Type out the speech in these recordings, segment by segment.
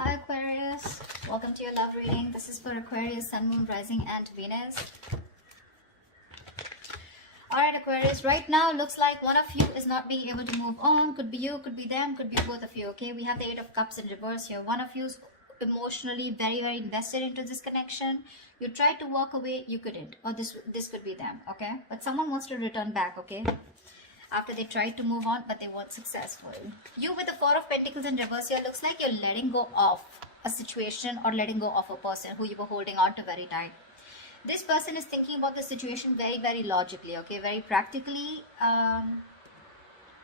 Hi Aquarius, welcome to your love reading. This is for Aquarius, Sun, Moon, Rising and Venus. Alright Aquarius, right now looks like one of you is not being able to move on. Could be you, could be them, could be both of you, okay? We have the Eight of Cups in reverse here. One of you is emotionally very invested into this connection. You tried to walk away, you couldn't. Or this could be them, okay? But someone wants to return back, okay? After they tried to move on, but they weren't successful. You with the Four of Pentacles in reverse here, looks like you're letting go of a situation or letting go of a person who you were holding on to very tight. This person is thinking about the situation very logically, okay, very practically.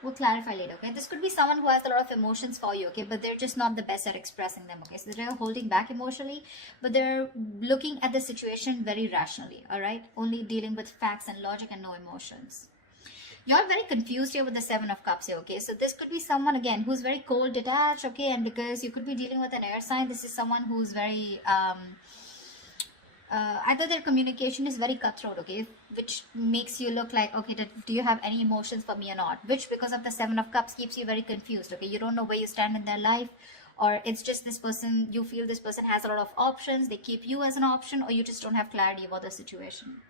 We'll clarify later, okay? This could be someone who has a lot of emotions for you, okay, but they're just not the best at expressing them, okay? So they're holding back emotionally, but they're looking at the situation very rationally, all right? Only dealing with facts and logic and no emotions. You're very confused here with the Seven of Cups here, okay? So this could be someone, again, who's very cold, detached, okay? And because you could be dealing with an air sign, this is someone who's very, either their communication is very cutthroat, okay? Which makes you look like, okay, do you have any emotions for me or not? Which, because of the Seven of Cups, keeps you very confused, okay? You don't know where you stand in their life, or it's just this person, you feel this person has a lot of options, they keep you as an option, or you just don't have clarity about the situation.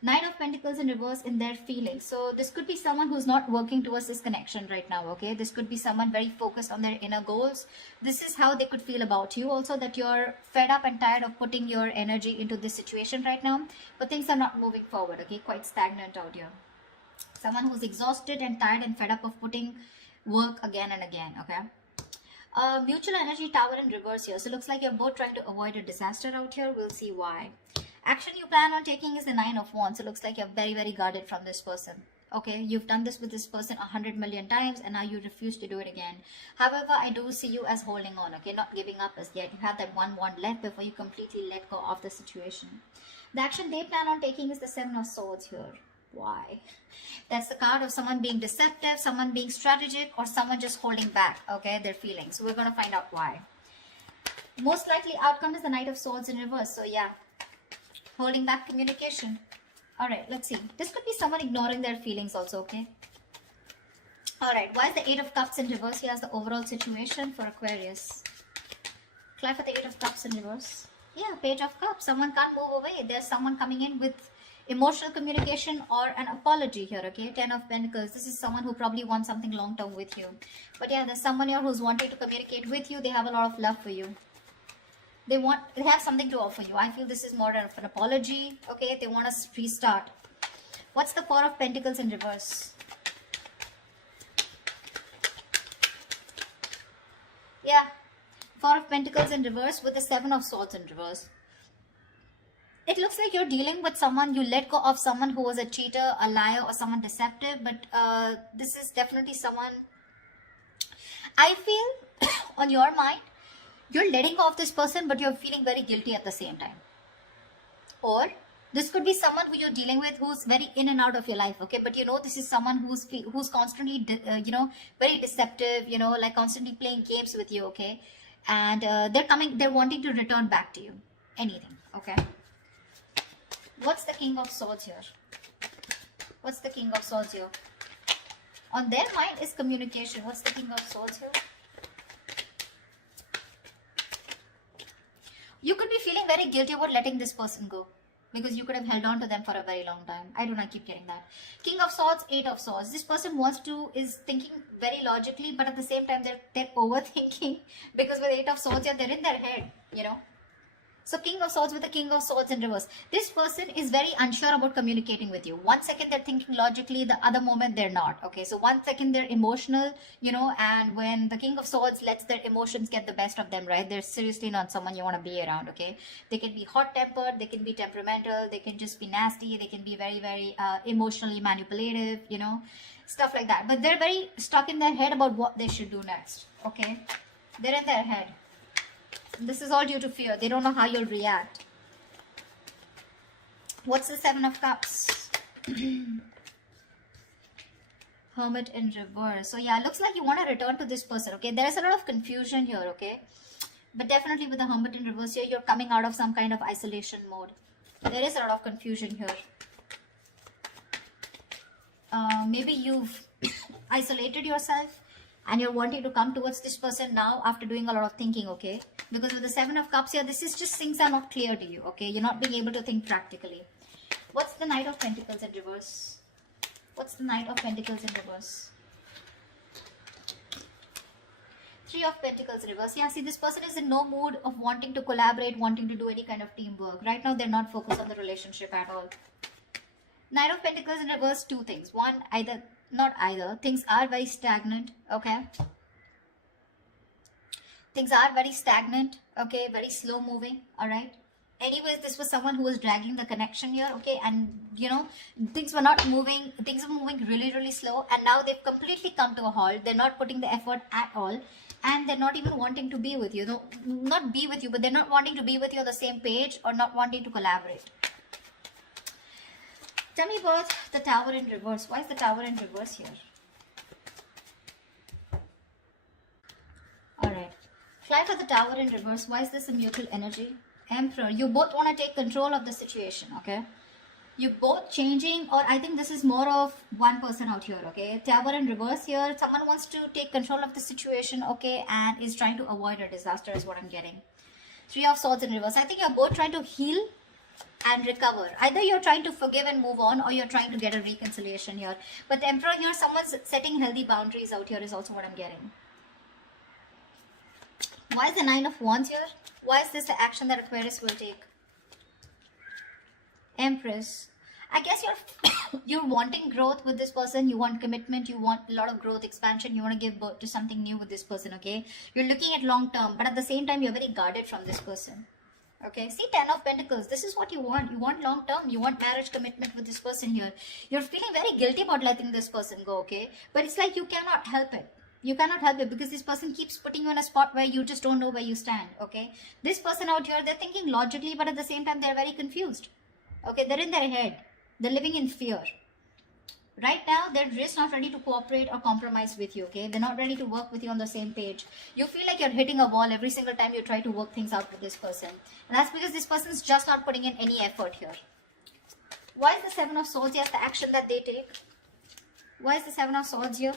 Nine of Pentacles in reverse in their feelings. So this could be someone who's not working towards this connection right now, okay? This could be someone very focused on their inner goals. This is how they could feel about you also, that you're fed up and tired of putting your energy into this situation right now, but things are not moving forward, okay? Quite stagnant out here. Someone who's exhausted and tired and fed up of putting work again and again, okay? Mutual energy tower in reverse here. So it looks like you're both trying to avoid a disaster out here. We'll see why. Action you plan on taking is the Nine of Wands. So it looks like you're very guarded from this person. Okay, you've done this with this person 100 million times and now you refuse to do it again. However, I do see you as holding on, okay, not giving up as yet. You have that one wand left before you completely let go of the situation. The action they plan on taking is the Seven of Swords here. Why? That's the card of someone being deceptive, someone being strategic, or someone just holding back, okay, their feelings. So we're going to find out why. Most likely outcome is the Knight of Swords in reverse. So yeah, holding back communication. Alright, let's see. This could be someone ignoring their feelings also, okay? Alright, why is the Eight of Cups in reverse? Here's the overall situation for Aquarius. Clap for the Eight of Cups in reverse. Yeah, Page of Cups. Someone can't move away. There's someone coming in with emotional communication or an apology here, okay? Ten of Pentacles. This is someone who probably wants something long-term with you. But yeah, there's someone here who's wanting to communicate with you. They have a lot of love for you. They have something to offer you. I feel this is more of an apology, okay? They want to restart. What's the Four of Pentacles in reverse? Yeah, Four of Pentacles in reverse with the Seven of Swords in reverse. It looks like you're dealing with someone, you let go of someone who was a cheater, a liar, or someone deceptive. But this is definitely someone, I feel, on your mind, you're letting go of this person, but you're feeling very guilty at the same time. Or this could be someone who you're dealing with who's very in and out of your life, okay? But you know, this is someone who's constantly, very deceptive, like constantly playing games with you, okay? And they're wanting to return back to you. Anything, okay? What's the King of Swords here? What's the King of Swords here? On their mind is communication. What's the King of Swords here? You could be feeling very guilty about letting this person go because you could have held on to them for a very long time. I don't know, I keep getting that. King of Swords, Eight of Swords. This person is thinking very logically, but at the same time, they're overthinking because with Eight of Swords, they're in their head, So King of Swords with the King of Swords in reverse. This person is very unsure about communicating with you. One second they're thinking logically, the other moment they're not. Okay, so one second they're emotional, and when the King of Swords lets their emotions get the best of them, right? They're seriously not someone you want to be around, okay? They can be hot-tempered, they can be temperamental, they can just be nasty, they can be very emotionally manipulative, stuff like that. But they're very stuck in their head about what they should do next, okay? They're in their head. This is all due to fear. They don't know how you'll react. What's the Seven of Cups? Hermit in reverse. So yeah, looks like you want to return to this person, okay? There is a lot of confusion here, okay? But definitely with the Hermit in reverse here, you're coming out of some kind of isolation mode. There is a lot of confusion here. Maybe you've isolated yourself. and you're wanting to come towards this person now after doing a lot of thinking, okay? Because with the Seven of Cups here, this is just things are not clear to you, okay? You're not being able to think practically. What's the Knight of Pentacles in reverse? What's the Knight of Pentacles in reverse? Three of Pentacles in reverse. Yeah, see, this person is in no mood of wanting to collaborate, wanting to do any kind of teamwork. Right now, they're not focused on the relationship at all. Knight of Pentacles in reverse, two things. One, things are very stagnant, okay? Things are very stagnant, okay? Very slow moving, all right? Anyways, this was someone who was dragging the connection here, okay? And, you know, things were not moving. Things were moving really, really slow. And now they've completely come to a halt. They're not putting the effort at all. And they're not even wanting to be with you. No, not be with you, but they're not wanting to be with you on the same page or not wanting to collaborate. Tell me about the Tower in reverse. Why is the Tower in reverse here? Alright. Fly for the Tower in reverse. Why is this a mutual energy? Emperor. You both want to take control of the situation, okay? You both changing, or I think this is more of one person out here, okay? Tower in reverse here. Someone wants to take control of the situation, okay? And is trying to avoid a disaster is what I'm getting. Three of Swords in reverse. I think you're both trying to heal and recover. Either you're trying to forgive and move on, or you're trying to get a reconciliation here. But the Emperor here, someone's setting healthy boundaries out here is also what I'm getting. Why is the Nine of Wands here? Why is this the action that Aquarius will take? Empress. I guess you're wanting growth with this person. You want commitment. You want a lot of growth, expansion. You want to give birth to something new with this person, okay? You're looking at long term, but at the same time, you're very guarded from this person. Okay, see, 10 of Pentacles. This is what you want. You want long term. You want marriage commitment with this person here. You're feeling very guilty about letting this person go, okay? But it's like you cannot help it. You cannot help it because this person keeps putting you in a spot where you just don't know where you stand, okay? This person out here, they're thinking logically, but at the same time, they're very confused. Okay, they're in their head. They're living in fear. Right now, they're just not ready to cooperate or compromise with you, okay? They're not ready to work with you on the same page. You feel like you're hitting a wall every single time you try to work things out with this person. And that's because this person's just not putting in any effort here. Why is the Seven of Swords here? The action that they take. Why is the Seven of Swords here?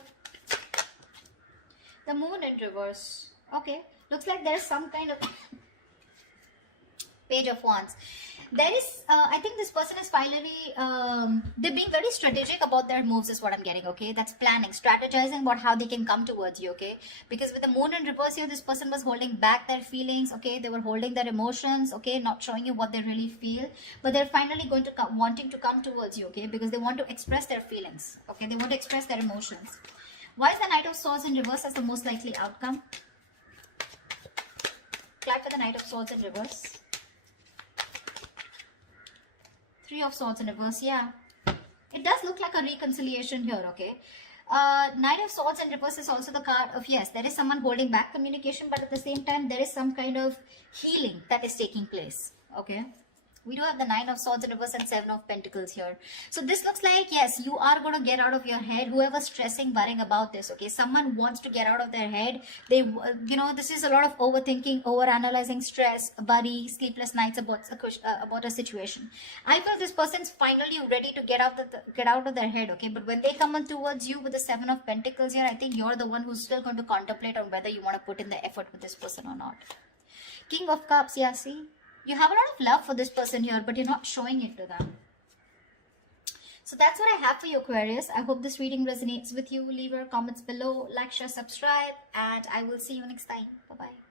The Moon in reverse. Okay, looks like there's some kind of Page of Wands. There is, I think this person is finally, they're being very strategic about their moves is what I'm getting, okay? That's planning, strategizing about how they can come towards you, okay? Because with the Moon in reverse here, this person was holding back their feelings, okay? They were holding their emotions, okay? Not showing you what they really feel. But they're finally going to come, wanting to come towards you, okay? Because they want to express their feelings, okay? They want to express their emotions. Why is the Knight of Swords in reverse as the most likely outcome? Clap for the Knight of Swords in reverse. Three of Swords in reverse, yeah. It does look like a reconciliation here, okay? Knight of Swords in reverse is also the card of, yes, there is someone holding back communication, but at the same time, there is some kind of healing that is taking place, okay? We do have the Nine of Swords in reverse and Seven of Pentacles here. So this looks like, yes, you are going to get out of your head. Whoever's stressing, worrying about this, okay? Someone wants to get out of their head. They, you know, this is a lot of overthinking, overanalyzing, stress, worry, sleepless nights about a situation. I feel this person's finally ready to get out of their head, okay? But when they come on towards you with the Seven of Pentacles here, I think you're the one who's still going to contemplate on whether you want to put in the effort with this person or not. King of Cups, yeah, see? You have a lot of love for this person here, but you're not showing it to them. So that's what I have for you, Aquarius. I hope this reading resonates with you. Leave your comments below, like, share, subscribe, and I will see you next time. Bye-bye.